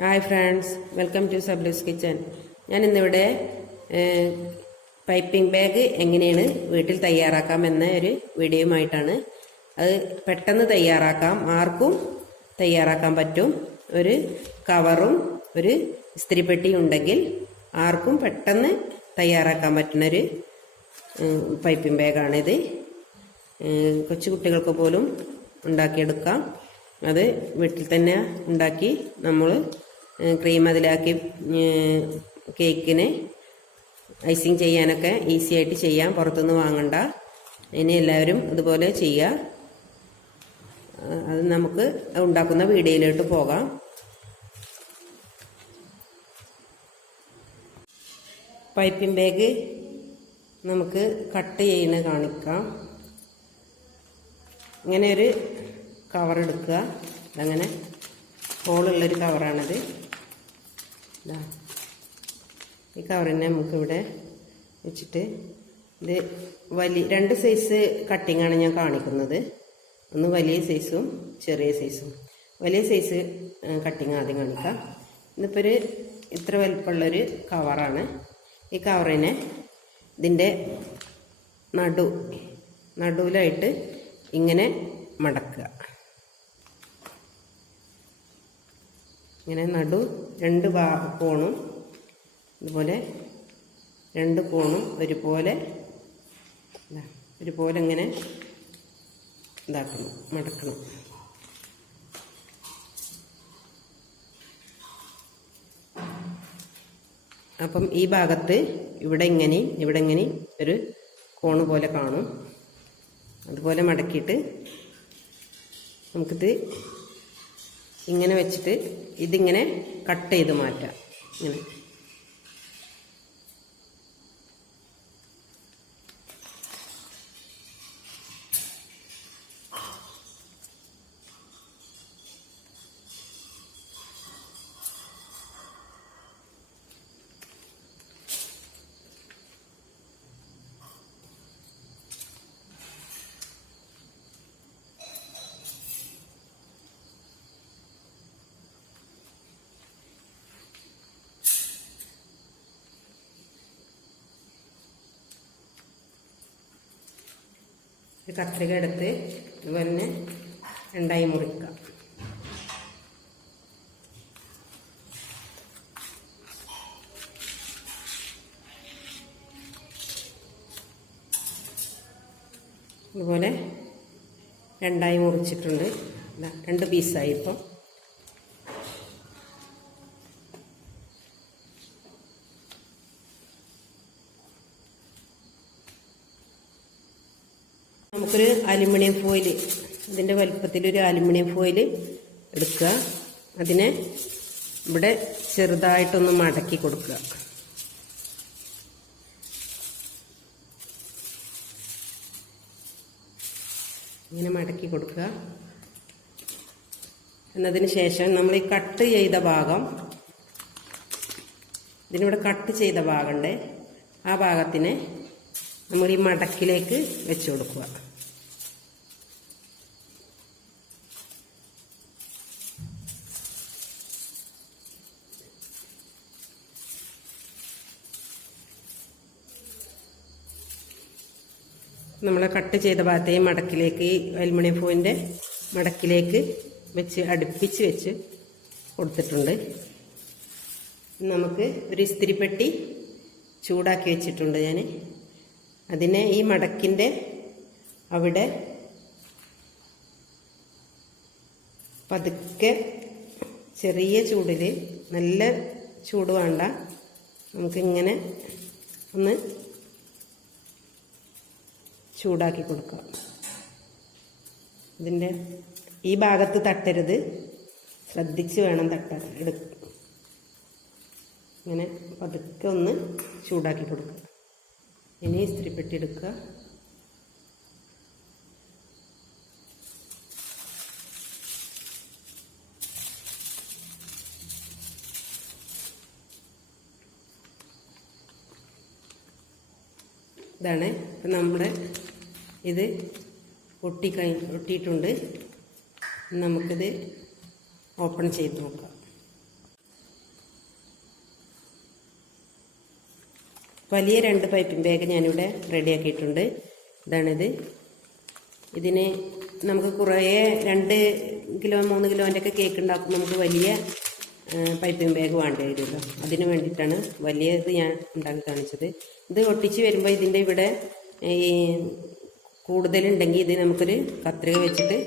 Hi friends, welcome to സബ്ലൂസ് kitchen. ഞാൻ ഇന്നിവിടെ പൈപ്പിംഗ് ബാഗ് എങ്ങനെയാണ് വീട്ടിൽ തയ്യാറാക്കാം എന്ന ഒരു വീഡിയോയുമായിട്ടാണ്. അത് പെട്ടെന്ന് തയ്യാറാക്കാം, ആർക്കും തയ്യാറാക്കാൻ പറ്റും. ഒരു കവറും ഒരു ഇസ്തിരിപ്പെട്ടിയും ഉണ്ടെങ്കിൽ ആർക്കും പെട്ടെന്ന് തയ്യാറാക്കാൻ പറ്റുന്നൊരു പൈപ്പിംഗ് ബാഗാണിത്. കൊച്ചു കുട്ടികൾക്ക് പോലും ഉണ്ടാക്കിയെടുക്കാം. അത് വീട്ടിൽ തന്നെ ഉണ്ടാക്കി നമ്മൾ ക്രീം അതിലാക്കി കേക്കിന് ഐസിങ് ചെയ്യാനൊക്കെ ഈസി ആയിട്ട് ചെയ്യാം, പുറത്തുനിന്ന് വാങ്ങണ്ട. ഇനി എല്ലാവരും ഇതുപോലെ ചെയ്യുക. അത് നമുക്ക് ഉണ്ടാക്കുന്ന വീഡിയോയിലോട്ട് പോകാം. പൈപ്പിംഗ് ബാഗ് നമുക്ക് കട്ട് ചെയ്യുന്നത് കാണിക്കാം. ഇങ്ങനെ ഒരു കവർ എടുക്കുക. അതങ്ങനെ ഹോളുള്ളൊരു കവറാണത്. ഈ കവറിനെ നമുക്കിവിടെ വെച്ചിട്ട് ഇത് രണ്ട് സൈസ് കട്ടിങ്ങാണ് ഞാൻ കാണിക്കുന്നത്. ഒന്ന് വലിയ സൈസും ചെറിയ സൈസും. വലിയ സൈസ് കട്ടിങ് ആദ്യം കാണിക്കാം. ഇന്നിപ്പോൾ ഇത്ര വലിപ്പമുള്ളൊരു കവറാണ്. ഈ കവറിനെ ഇതിൻ്റെ നടുവിലായിട്ട് ഇങ്ങനെ മടക്കുക. ഇങ്ങനെ രണ്ട് കോണും ഇതുപോലെ രണ്ട് കോണും ഒരുപോലെ ഇങ്ങനെ ഇതാക്കണം, മടക്കണം. അപ്പം ഈ ഭാഗത്ത് ഇവിടെ ഇങ്ങനെ ഒരു കോണ് പോലെ കാണും. അതുപോലെ മടക്കിയിട്ട് നമുക്കിത് ഇങ്ങനെ വെച്ചിട്ട് ഇതിങ്ങനെ കട്ട് ചെയ്ത് മാറ്റാം. ഇങ്ങനെ ഒരു കത്രിക എടുത്ത് ഇതുപോലെ രണ്ടായി മുറിക്കാം. ഇതുപോലെ രണ്ടായി മുറിച്ചിട്ടുണ്ട്. രണ്ട് പീസായി. ഇപ്പം നമുക്കൊരു അലുമിനിയം ഫോയിൽ, ഇതിൻ്റെ വലുപ്പത്തിലൊരു അലുമിനിയം ഫോയിൽ എടുക്കുക. അതിനെ ഇവിടെ ചെറുതായിട്ടൊന്ന് മടക്കി കൊടുക്കുക. ഇങ്ങനെ മടക്കി കൊടുക്കുക. എന്നതിന് ശേഷം നമ്മൾ ഈ കട്ട് ചെയ്ത ഭാഗം, ഇതിനിവിടെ കട്ട് ചെയ്ത ഭാഗമുണ്ട്, ആ ഭാഗത്തിനെ നമ്മൾ ഈ മടക്കിലേക്ക് വെച്ച് കൊടുക്കുക. നമ്മൾ കട്ട് ചെയ്ത ഭാഗത്തെ മടക്കിലേക്ക്, അലുമിനിയം ഫോയിലിൻ്റെ മടക്കിലേക്ക് വെച്ച് അടുപ്പിച്ച് വെച്ച് കൊടുത്തിട്ടുണ്ട്. നമുക്ക് ഒരു ഇസ്തിരിപ്പെട്ടി ചൂടാക്കി വെച്ചിട്ടുണ്ട് ഞാൻ. അതിനെ ഈ മടക്കിൻ്റെ അവിടെ പതുക്കെ ചെറിയ ചൂടിൽ, നല്ല ചൂട് വേണ്ട, നമുക്കിങ്ങനെ ഒന്ന് ചൂടാക്കി കൊടുക്കാം. ഇതിൻ്റെ ഈ ഭാഗത്ത് തട്ടരുത്, ശ്രദ്ധിച്ച് വേണം തട്ടാൻ. ഇങ്ങനെ പതുക്കെ ഒന്ന് ചൂടാക്കി കൊടുക്കുക. ഇനി ഇസ്തിരിപ്പെട്ടി എടുക്കുക. ഇതാണ് ഇപ്പം നമ്മുടെ ഇത് ഒട്ടിയിട്ടുണ്ട്. നമുക്കിത് ഓപ്പൺ ചെയ്ത് നോക്കാം. വലിയ 2 പൈപ്പിംഗ് ബാഗ് ഞാനിവിടെ റെഡിയാക്കിയിട്ടുണ്ട്. ഇതാണിത്. ഇതിന് നമുക്ക് കുറേ 2 കിലോ 3 കിലോൻ്റെ ഒക്കെ കേക്ക് ഉണ്ടാക്കുമ്പോൾ നമുക്ക് വലിയ പൈപ്പിംഗ് ബാഗ് വേണ്ടി വരുമല്ലോ. അതിന് വേണ്ടിയിട്ടാണ് വലിയത് ഞാൻ ഉണ്ടാക്കി കാണിച്ചത്. ഇത് ഒട്ടിച്ച് വരുമ്പോൾ ഇതിൻ്റെ ഇവിടെ ഈ കൂടുതലുണ്ടെങ്കിൽ ഇത് നമുക്കൊരു കത്രിക വെച്ചിട്ട്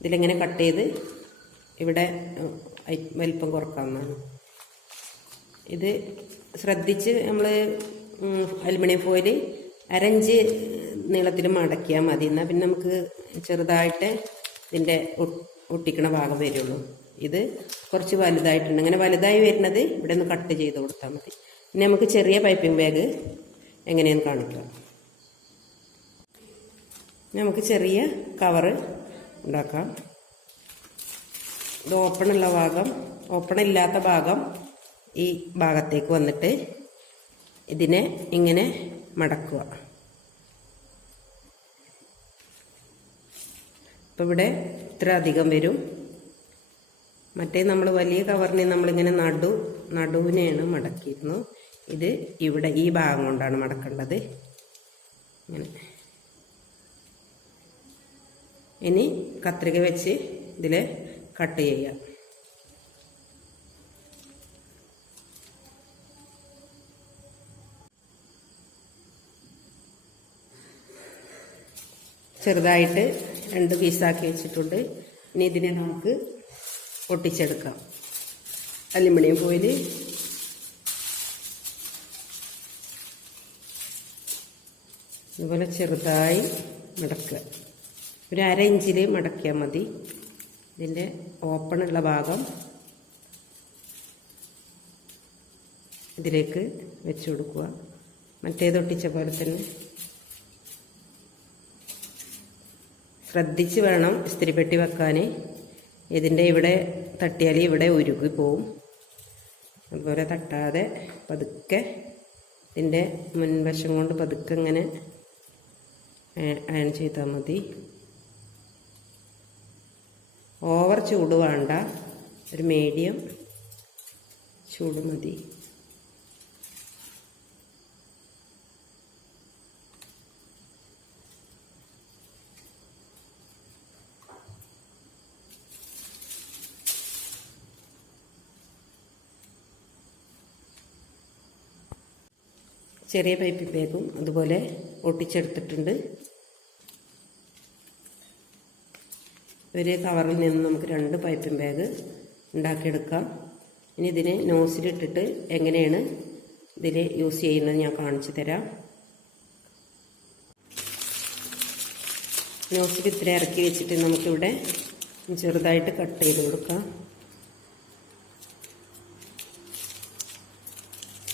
ഇതിലിങ്ങനെ കട്ട് ചെയ്ത് ഇവിടെ വലിപ്പം കുറക്കാവുന്നതാണ്. ഇത് ശ്രദ്ധിച്ച് നമ്മൾ അലുമിനിയം ഫോയിൽ 1.5 ഇഞ്ച് നീളത്തിൽ മടക്കിയാൽ മതി. എന്നാൽ പിന്നെ നമുക്ക് ചെറുതായിട്ട് ഇതിൻ്റെ ഒട്ടിക്കണ ഭാഗം വരുള്ളൂ. ഇത് കുറച്ച് വലുതായിട്ടുണ്ട്. അങ്ങനെ വലുതായി വരുന്നത് ഇവിടെ ഒന്ന് കട്ട് ചെയ്ത് കൊടുത്താൽ മതി. പിന്നെ നമുക്ക് ചെറിയ പൈപ്പിംഗ് ബാഗ് എങ്ങനെയെന്ന് കാണിക്കാം. നമുക്ക് ചെറിയ കവറ് ഉണ്ടാക്കാം. ഇത് ഓപ്പണുള്ള ഭാഗം, ഓപ്പൺ ഇല്ലാത്ത ഭാഗം ഈ ഭാഗത്തേക്ക് വന്നിട്ട് ഇതിനെ ഇങ്ങനെ മടക്കുക. അപ്പം ഇവിടെ ഇത്ര അധികം വരും. മറ്റേ നമ്മൾ വലിയ കവറിനെ നമ്മളിങ്ങനെ നടുവിനെയാണ് മടക്കിയിരുന്നു. ഇത് ഇവിടെ ഈ ഭാഗം കൊണ്ടാണ് മടക്കേണ്ടത്. ഇങ്ങനെ ഇനി കത്രിക വെച്ച് ഇതിൽ കട്ട് ചെയ്യാം. ചെറുതായിട്ട് 2 പീസാക്കി വെച്ചിട്ടുണ്ട്. ഇനി ഇതിനെ നമുക്ക് ഒട്ടിച്ചെടുക്കാം. അലുമിനിയം ഫോയിൽ ഇതുപോലെ ചെറുതായി മടക്കുക. ഒരു 1/2 ഇഞ്ചിൽ മടക്കിയാൽ മതി. ഇതിൻ്റെ ഓപ്പണുള്ള ഭാഗം ഇതിലേക്ക് വെച്ച് കൊടുക്കുക. മറ്റേതൊട്ടിച്ച പോലെ തന്നെ ശ്രദ്ധിച്ച് വേണം ഇസ്തിരിപ്പെട്ടി വെക്കാൻ. ഇതിൻ്റെ ഇവിടെ തട്ടിയാൽ ഇവിടെ ഉരുകി പോവും. അതുപോലെ തട്ടാതെ പതുക്കെ ഇതിൻ്റെ മുൻവശം കൊണ്ട് പതുക്കെ ഇങ്ങനെ അയൺ ചെയ്താൽ മതി. ഓവർ ചൂട് വേണ്ട, ഒരു മീഡിയം ചൂട് മതി. ചെറിയ പൈപ്പിംഗ് ബാഗും അതുപോലെ ഒട്ടിച്ചെടുത്തിട്ടുണ്ട്. ഒരു കവറിൽ നിന്ന് നമുക്ക് 2 പൈപ്പിംഗ് ബാഗ് ഉണ്ടാക്കിയെടുക്കാം. ഇനി ഇതിനെ നോസിലിട്ടിട്ട് എങ്ങനെയാണ് ഇതിൽ യൂസ് ചെയ്യുന്നത് ഞാൻ കാണിച്ചു തരാം. നോസിൽ ഇത്ര ഇറക്കി വെച്ചിട്ട് നമുക്കിവിടെ ചെറുതായിട്ട് കട്ട് ചെയ്ത് കൊടുക്കാം.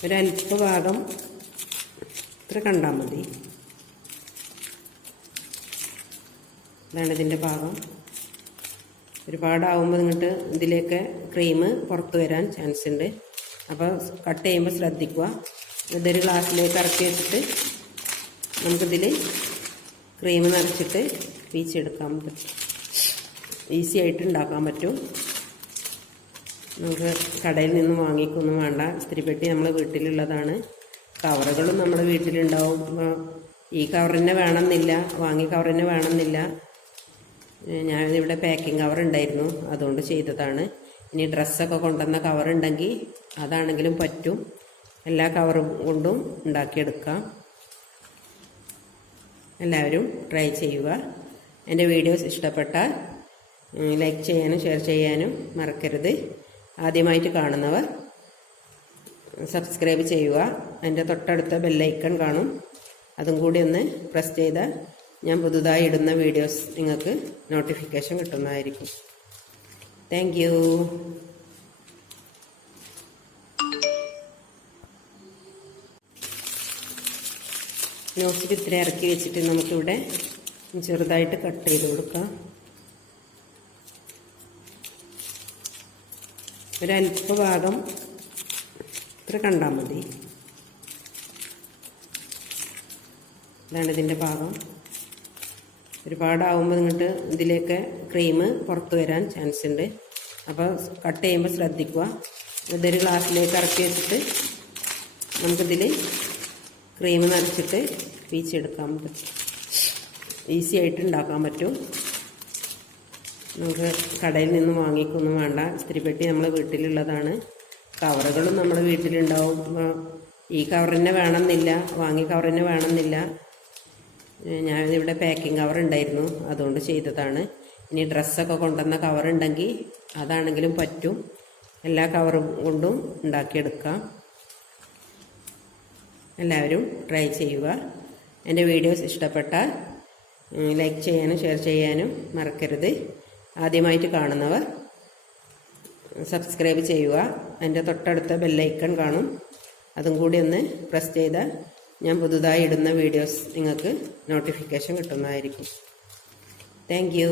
ഒരല്പ ഭാഗം ഇത്ര കണ്ടാൽ മതി. ഇതാണ് ഇതിൻ്റെ ഭാഗം. ഒരുപാടാവുമ്പോൾ ഇങ്ങോട്ട് ഇതിലേക്ക് ക്രീം പുറത്ത് വരാൻ ചാൻസ് ഉണ്ട്. അപ്പോൾ കട്ട് ചെയ്യുമ്പോൾ ശ്രദ്ധിക്കുക. ഇതൊരു ഗ്ലാസ്സിലേക്ക് ഇറക്കി വെച്ചിട്ട് നമുക്കിതിൽ ക്രീം നിറച്ചിട്ട് പീച്ചെടുക്കാൻ പറ്റും. ഈസി ആയിട്ട് ഉണ്ടാക്കാൻ പറ്റും. നമുക്ക് കടയിൽ നിന്ന് വാങ്ങിക്കൊന്നും വേണ്ട. ഇസ്തിരിപ്പെട്ടി നമ്മൾ വീട്ടിലുള്ളതാണ്. കവറുകളും നമ്മുടെ വീട്ടിലുണ്ടാവും. ഈ കവർ തന്നെ വേണമെന്നില്ല, വാങ്ങിയ കവർ തന്നെ വേണമെന്നില്ല. ഞാനിവിടെ പാക്കിംഗ് കവർ ഉണ്ടായിരുന്നു, അതുകൊണ്ട് ചെയ്തതാണ്. ഇനി ഡ്രസ്സൊക്കെ കൊണ്ടുവന്ന കവറുണ്ടെങ്കിൽ അതാണെങ്കിലും പറ്റും. എല്ലാ കവറും കൊണ്ടും ഉണ്ടാക്കിയെടുക്കാം. എല്ലാവരും ട്രൈ ചെയ്യുക. എൻ്റെ വീഡിയോസ് ഇഷ്ടപ്പെട്ടാൽ ലൈക്ക് ചെയ്യാനും ഷെയർ ചെയ്യാനും മറക്കരുത്. ആദ്യമായിട്ട് കാണുന്നവർ സബ്സ്ക്രൈബ് ചെയ്യുക. അതിൻ്റെ തൊട്ടടുത്ത ബെല്ലൈക്കൺ കാണും, അതും കൂടി ഒന്ന് പ്രസ് ചെയ്താൽ ഞാൻ പുതുതായി ഇടുന്ന വീഡിയോസ് നിങ്ങൾക്ക് നോട്ടിഫിക്കേഷൻ കിട്ടുന്നതായിരിക്കും. Thank you. നോസിൽ ഇത്ര ഇറക്കി വെച്ചിട്ട് നമുക്കിവിടെ ചെറുതായിട്ട് കട്ട് ചെയ്ത് കൊടുക്കാം. ഒരല്പ ഭാഗം ഇത്ര കണ്ടാൽ മതി. ഇതാണ് ഇതിൻ്റെ ഭാഗം. ഒരുപാടാവുമ്പോൾ ഇങ്ങോട്ട് ഇതിലേക്ക് ക്രീം പുറത്ത് വരാൻ ചാൻസ് ഉണ്ട്. അപ്പോൾ കട്ട് ചെയ്യുമ്പോൾ ശ്രദ്ധിക്കുക. ഇതൊരു ഗ്ലാസ്സിലേക്ക് ഇറക്കി വെച്ചിട്ട് നമുക്കിതിൽ ക്രീം നനച്ചിട്ട് പീച്ചെടുക്കാൻ പറ്റും. ഈസി ആയിട്ട് ഉണ്ടാക്കാൻ പറ്റും. നമുക്ക് കടയിൽ നിന്ന് വാങ്ങിക്കൊന്നും വേണ്ട. ഇസ്തിരിപ്പെട്ടി നമ്മൾ വീട്ടിലുള്ളതാണ്. കവറുകളും നമ്മുടെ വീട്ടിലുണ്ടാവും. ഈ കവർ തന്നെ വേണമെന്നില്ല, വാങ്ങിയ കവർ തന്നെ വേണമെന്നില്ല. ഞാനിവിടെ പാക്കിംഗ് കവർ ഉണ്ടായിരുന്നു, അതുകൊണ്ട് ചെയ്തതാണ്. ഇനി ഡ്രസ്സൊക്കെ കൊണ്ടുവന്ന കവർ ഉണ്ടെങ്കിൽ അതാണെങ്കിലും പറ്റും. എല്ലാ കവറും കൊണ്ടും ഉണ്ടാക്കിയെടുക്കാം. എല്ലാവരും ട്രൈ ചെയ്യുക. എൻ്റെ വീഡിയോസ് ഇഷ്ടപ്പെട്ടാൽ ലൈക്ക് ചെയ്യാനും ഷെയർ ചെയ്യാനും മറക്കരുത്. ആദ്യമായിട്ട് കാണുന്നവർ സബ്സ്ക്രൈബ് ചെയ്യുക. എൻ്റെ തൊട്ടടുത്ത ബെല്ലൈക്കൺ കാണും, അതും കൂടി ഒന്ന് പ്രസ് ചെയ്താൽ ഞാൻ പുതുതായി ഇടുന്ന വീഡിയോസ് നിങ്ങൾക്ക് നോട്ടിഫിക്കേഷൻ കിട്ടുന്നതായിരിക്കും. Thank you.